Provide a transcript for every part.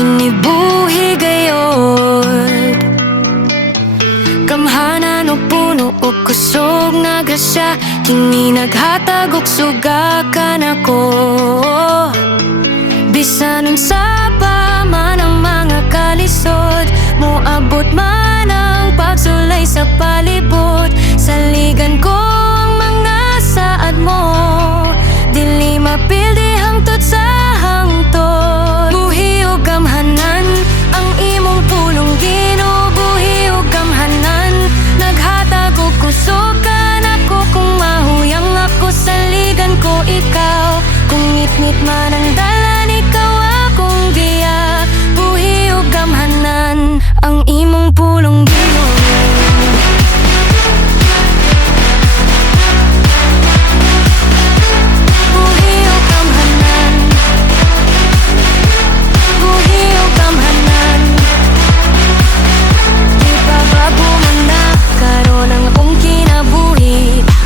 kinibuhi gayod. Kamhanan o puno o kusog nga grasya, kini naghatag og sugakan ako. Bisan unsa pa man ang mga kalisod, moabot man ang pagsulay sa palibot. Saligan ko ang mga saad mo, dili mapildi hangtod sa hangtod. Buhi o gamhanan ang imong pulong Ginoo, buhi o gamhanan. Naghatag og kusukan ako, kung mahuyang ako saligan ko ikaw. Kung ngit-ngit man ang dalan, ikaw akong giya. Buhi o gamhanan ang imong pulong Ginoo.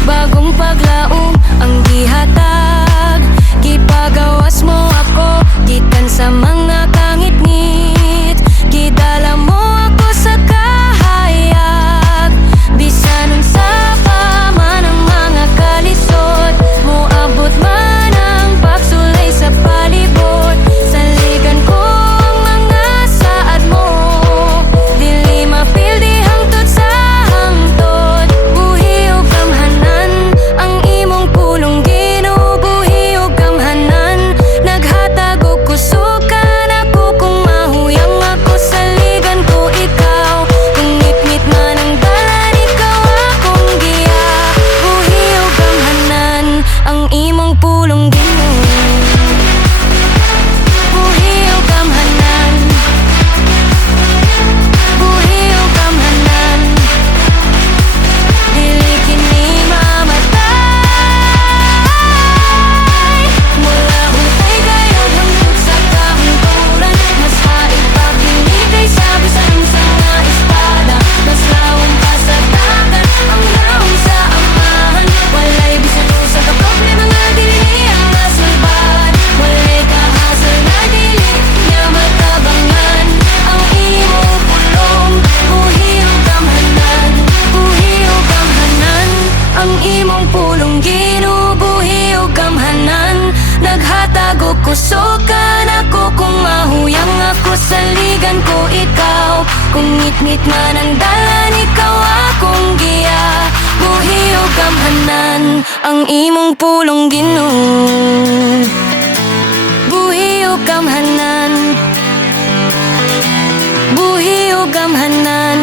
Bagong paglaom ang gihatag, gipagawas mo ako gikan sa mga kangit-ngit. Gidala mo ako sa kahayag, bisan unsa pa man ang mga kalisod. Moabot man ang pagsulay sa palibot. Saligan ko ang mga saad mo, dili mapildi hangtod sa hangtod. Buhi o gamhanan ang imong pulong Ginoo, buhi o gamhanan. Naghatag og kusukan ako, kung mahuyang ako saligan ko ikaw. Kung ngit-ngit man ang dalan, ikaw akong giya. Buhi o gamhanan ang imong pulong Ginoo. Buhi o gamhanan, buhi o gamhanan. Dili kini mamatay, mula hutay gayod hangtod sa kahungturan. Mas haig pa kini kaysa bisan sa nga espada. Mas lawom pa sa dagat ang naong sa amahan. Walay bisan usa ka problema nga dili niya masulbahan. Walay kahasol nga dili niya matabangan. Ang imong pulong, buhi o gamhanan, buhi o gamhanan. Ang imong pulong Ginoo, buhi o gamhanan. Naghatag og kusukan ako, kung mahuyang ako saligan ko ikaw. Kung ngit-ngit man ang dalan, ikaw akong giya. Buhi o gamhanan ang imong pulong Ginoo. Buhi o gamhanan, buhi o gamhanan.